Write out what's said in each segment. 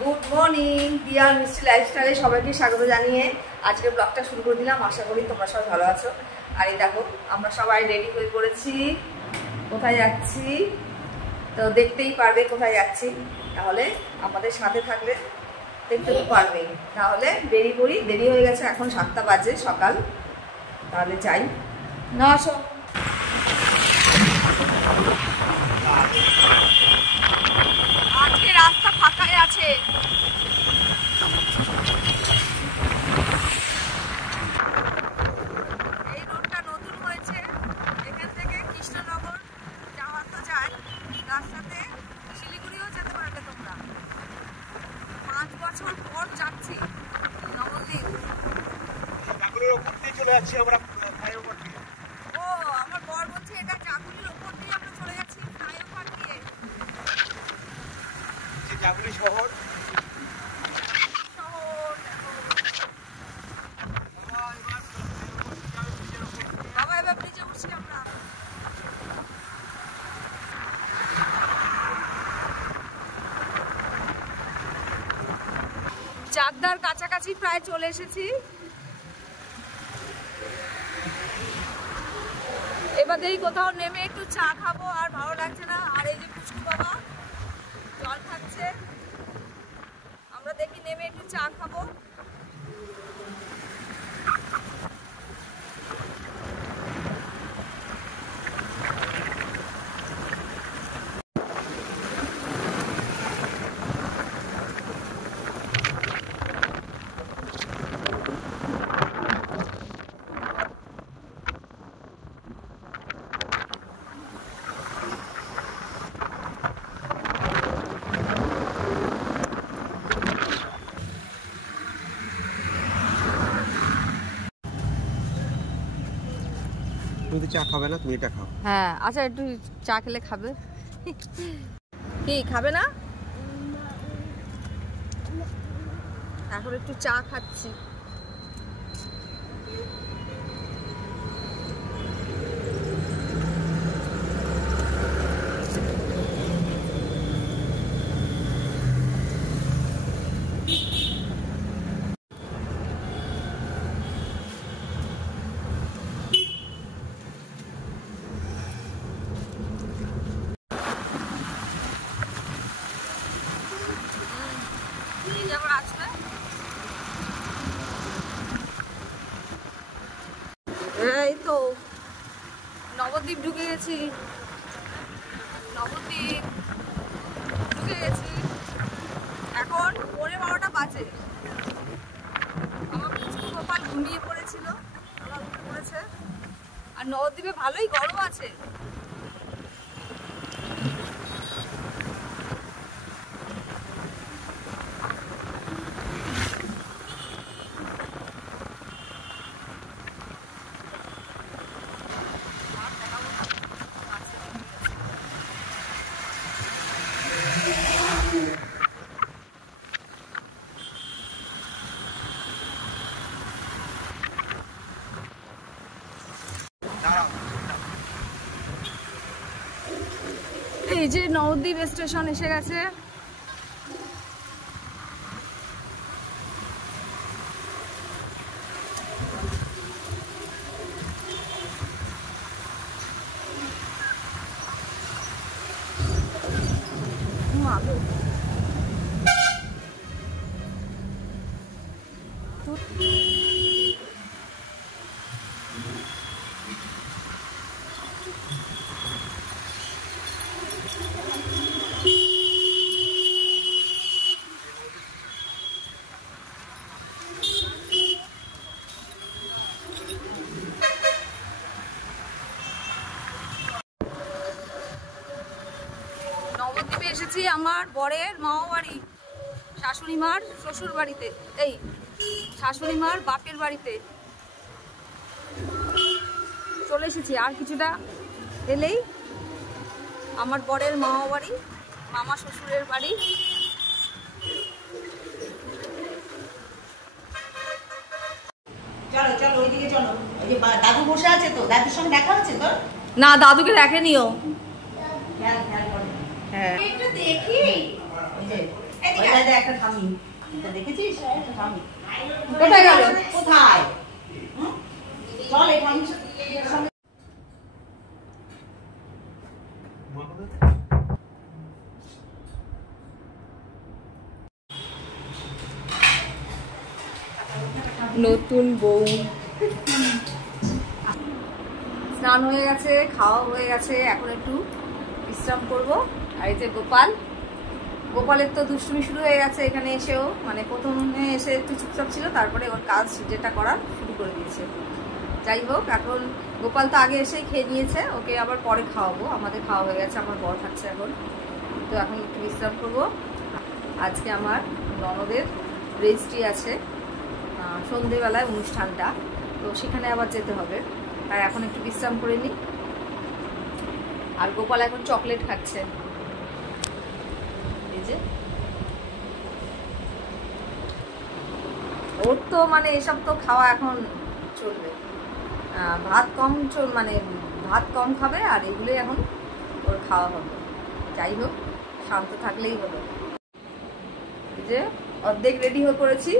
Good morning deer মিষ্টি লাইফস্টাইলে সবাইকে স্বাগত জানিয়ে আজকে ব্লগটা শুরু করে দিলাম। আশা করি তোমরা সবাই ভালো আছো। আর এই দেখো আমরা সবাই রেডি হয়ে পড়েছি, কোথায় যাচ্ছি তো দেখতেই পারবে কোথায় যাচ্ছি। তাহলে আমাদের সাথে থাকলে দেখতে তো পারবেই। তাহলে দেরি করি, দেরি হয়ে গেছে, এখন 7টা বাজে সকাল। তাহলে যাই না, আসো। আজকে রাস্তা ফাঁকাই আছে। এই রোডটা নতুন হয়েছে, এখান থেকে কৃষ্ণনগর যাওয়ার তো যায়, রাস্তাতে শিলিগুড়িও যেতে পারবে তোমরা। 5 বছর পর যাচ্ছি নবদ্বীপ। চলে যাচ্ছি আমরা ফ্লাইওভার দিয়ে। ও আমার বর বলছে এটা জাগুলির ওপর দিয়ে আমরা চলে যাচ্ছি ফ্লাইওভার দিয়ে। জাগুলি শহর বাবা এবার ব্রিজে উঠছি আমরা। চাকদার কাছাকাছি প্রায় চলে এসেছি। এবার দেখি কোথাও নেমে একটু চা খাবো, আর ভালো লাগছে না। আর এই যে পুচকু বাবা জল খাচ্ছে, আমরা দেখি নেমে একটু চা খাবো। তুমি চা খাবে না, তুমি এটা খাও। হ্যাঁ আচ্ছা, একটু চা খেলে খাবে। কি খাবে না? এখন একটু চা খাচ্ছি। এই তো নবদ্বীপ ঢুকে গেছি, নবদ্বীপ ঢুকে গেছি। এখন 12:30 বাজে। আমার পুচকু গোপাল ঘুমিয়ে পড়েছিল, আবার উঠে পড়েছে। আর নবদ্বীপে ভালোই গরম আছে। এই যে নবদ্বীপ স্টেশন এসে গেছে। নবদ্বীপে এসেছি আমার বরের মামা বাড়ি, শাশুড়ি মার শ্বশুর বাড়িতে, এই শাশুড়ি মার বাপের বাড়িতে চলে এসেছি। আর কিছুটা এলেই আমার বরের মামা বাড়ি, মামা শ্বশুরের বাড়ি। চলো চলো ওইদিকে চলো। ওই যে দাদু বসে আছে, তো দাদুর সঙ্গে দেখা হচ্ছে তোর? না, দাদুকে দেখেনিও। খেয়াল খেয়াল করো। হ্যাঁ একটু দেখি। ওই যে একটা থামি, এটা দেখেছিস? একটা থামি কোথায় গেল? কোথায়? চল এই থামির সঙ্গে নতুন বউ স্নান হয়ে গেছে, খাওয়া হয়ে গেছে, এখন একটু বিশ্রাম করব। আর এই যে গোপালের তো দুষ্টুমি শুরু হয়ে গেছে এখানে এসেও, মানে প্রথমে এসে একটু চুপচাপ ছিল, তারপরে ওর কাজ যেটা করার শুরু করে দিয়েছে। যাই হোক, এখন গোপাল তো আগে এসেই খেয়ে নিয়েছে, ওকে আবার পরে খাওয়াবো। আমাদের খাওয়া হয়ে গেছে, আমার বর খাচ্ছে এখন। তো এখন একটু বিশ্রাম করব। আজকে আমার ননদের রেজিস্ট্রি আছে, সন্ধেবেলায় অনুষ্ঠানটা, তো সেখানে আবার যেতে হবে, তাই এখন একটু বিশ্রাম করে নিই। আর গোপাল এখন চকলেট খাচ্ছে, এই যে ওর তো মানে এসব তো খাওয়া এখন চলবে, ভাত কম খাবে, আর এগুলোই এখন ওর খাওয়া হবে। যাই হোক, শান্ত থাকলেই হলো। এই যে অর্ধেক রেডি হয়ে পড়েছি,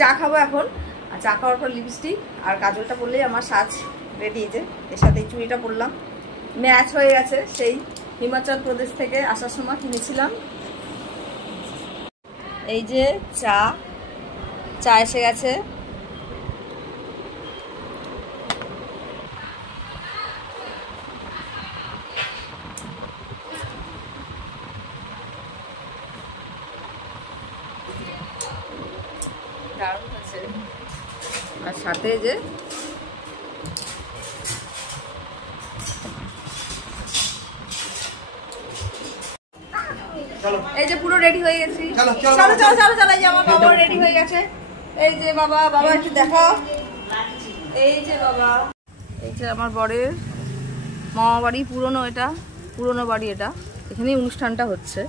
চা খাবো এখন। আর চা খাওয়ার পর লিপস্টিক আর কাজলটা পরলেই আমার সাজ রেডি। যে এর সাথে এই চুড়িটা পরলাম, ম্যাচ হয়ে গেছে, সেই হিমাচল প্রদেশ থেকে আসার সময় কিনেছিলাম। এই যে চা এসে গেছে। দারুণ আছে। আর সাথে যে এই যে পুরো রেডি হয়ে গেছি। চলো চলো চলো চলো, এই যে আমার বাবা রেডি হয়ে গেছে। এই যে বাবা একটু দেখাও। এই যে বাবা, এই যে আমার বরের মামা বাড়ি, পুরনো বাড়ি এটা, এখানেই অনুষ্ঠানটা হচ্ছে।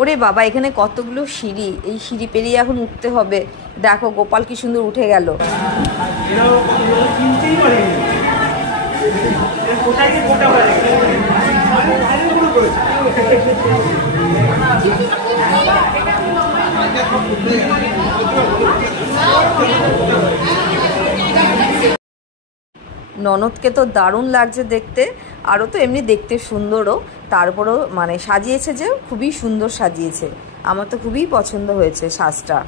ওরে বাবা, এখানে কতগুলো সিঁড়ি, এই সিঁড়ি পেরিয়ে এখন উঠতে হবে। দেখো গোপাল কি সুন্দর উঠে গেল। ননদকে তো দারুণ লাগছে দেখতে, আরও তো এমনি দেখতে সুন্দরও, তারপরেও মানে সাজিয়েছে যে খুবই সুন্দর সাজিয়েছে। আমার তো খুবই পছন্দ হয়েছে সাজটা।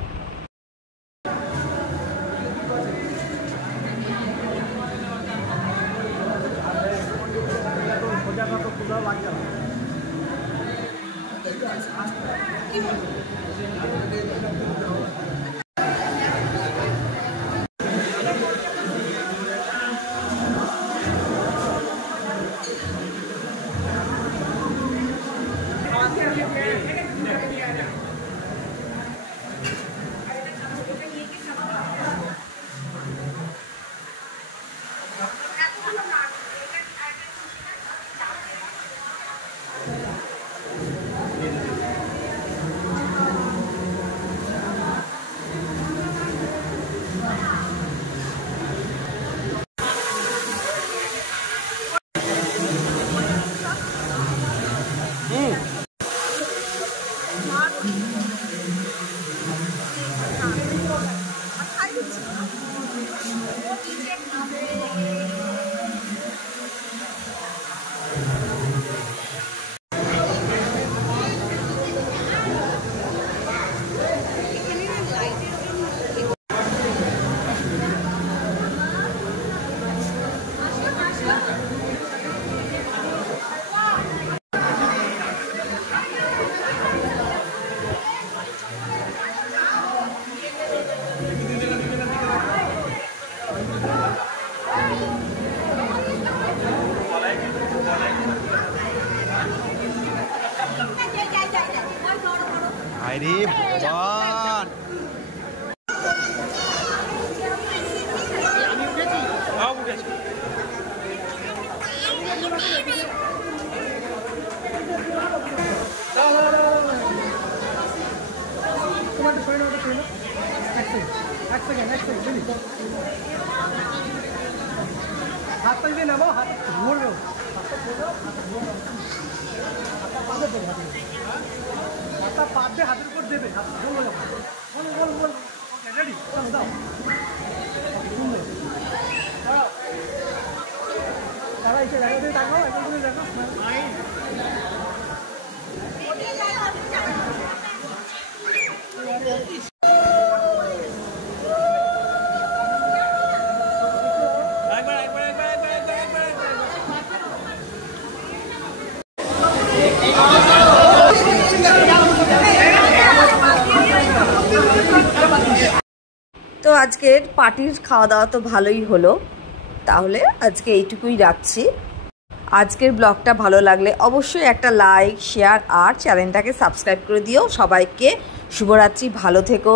আরে ভগবান, হাতটা যদি নামাও হাত ঘুরবে হাতটা ঘুরো হাতটা পাতে দেবে হাতটা পাত দিয়ে হাতের উপর দেবে হাত বলো বলো বলো বলো ওকে রেডি চলো দাও তারা এসে জায়গাতে দেখাও এখন করে দেখো তো আজকের পার্টির খাওয়া দাওয়া তো ভালোই হলো, তাহলে আজকে এইটুকুই রাখছি। আজকের ব্লগটা ভালো লাগলে অবশ্যই একটা লাইক শেয়ার আর চ্যানেলটাকে সাবস্ক্রাইব করে দিও। সবাইকে শুভরাত্রি, ভালো থেকো।